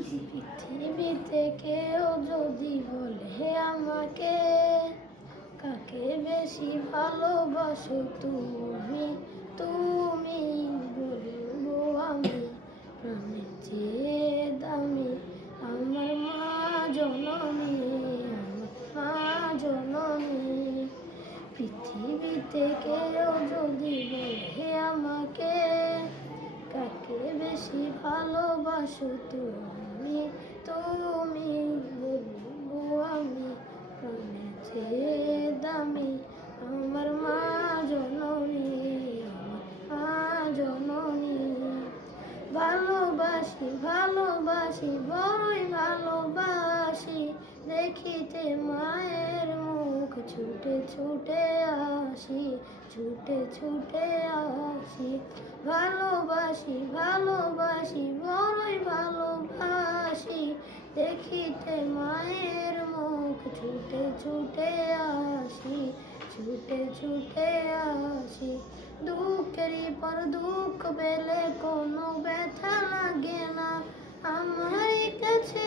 পৃথিবীতে কেউ যদি বলে আমাকে, কাকে বেশি ভালোবাসো তুমি? তুমি বলব আমি, প্রাণের চেয়ে দামি, আমার মা জননী, আমার মা জননী। পৃথিবীতে কেউ যদি বলে আমাকে ভালোবাসো তুমি তুমি বলব আমি চেয়ে দামি। আমার মা জননী মা জননী। ভালোবাসি ভালোবাসি, বড়ই ভালোবাসি। দেখিতে মায়ের মুখ ছুটে ছুটে আসি। ছুটে ছুটে আসি, ভালোবাসি ভালোবাসি, বড়ই ভালোবাসি। দেখিতে মায়ের মুখ, ছুটে ছুটে আসি, ছুটে ছুটে আসি। দুঃখেরই পর দুঃখ পেলে কোনো ব্যথা লাগে না। আমার কাছে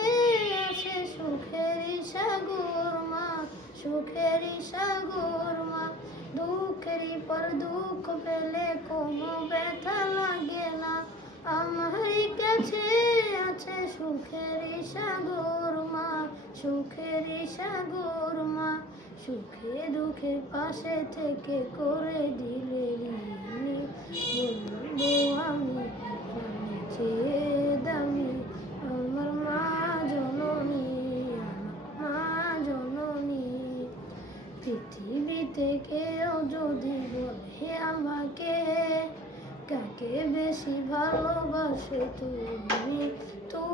আছে সুখেরই সাগর মা সুখেরই সাগর আছে সুখেরই সাগর মা সুখেরই সাগর মা, সুখে দুঃখে পাশে থেকে করে দিলে বলব আমি দামি, আমার মা জননী মা জননী। পৃথিবীতে কেউ যদি বলে আমাকে, কাকে বেশি ভালোবাসে তুমি তুমি?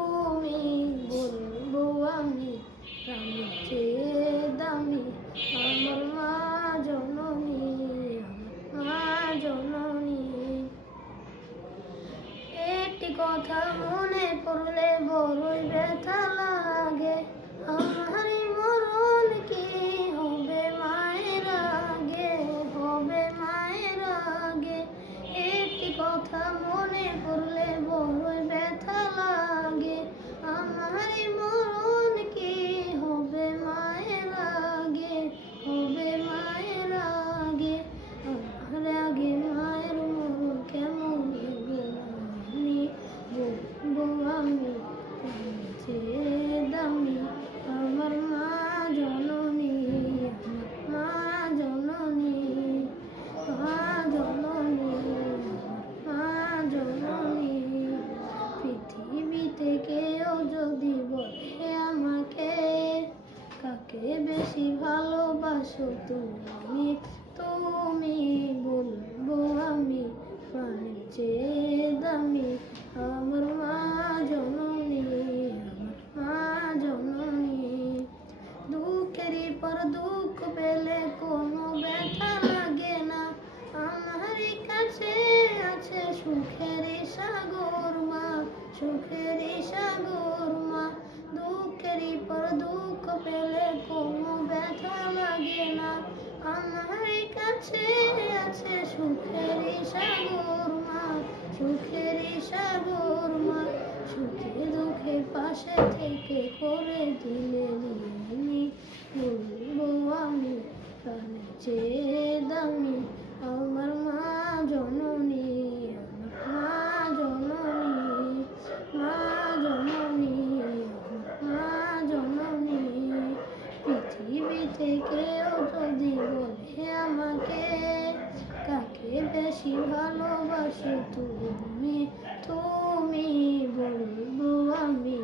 ভালোবাসো তুমি তুমি বলব আমি প্রাণের দামি। আমার মা জননী মা জননী। দুঃখেরই পর দুঃখ পেলে কোনো ব্যথা লাগে না। আমার কাছে আছে সুখেরই সাগর মা সুখেরই সাগর মা। দুঃখেরই পর দুঃখ পেলে কোনো ব্যথা আমার কাছে আছে সুখের সাগর মা, সুখের সাগর মা, সুখে দুঃখে পাশে থেকে করে দিলে যদি বলে আমাকে কাকে বেশি ভালোবাসো তুমি তুমি বলব আমি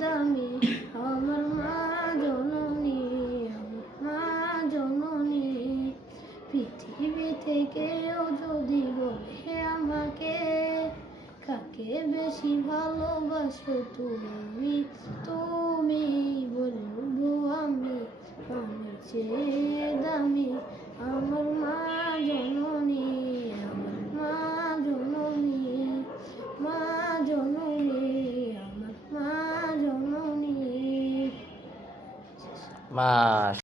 দামি আমার মা জননী আমার মা জননী পৃথিবী থেকেও যদি বলে আমাকে কাকে বেশি ভালোবাসো তুমি? তুমি আমার মা জননী মা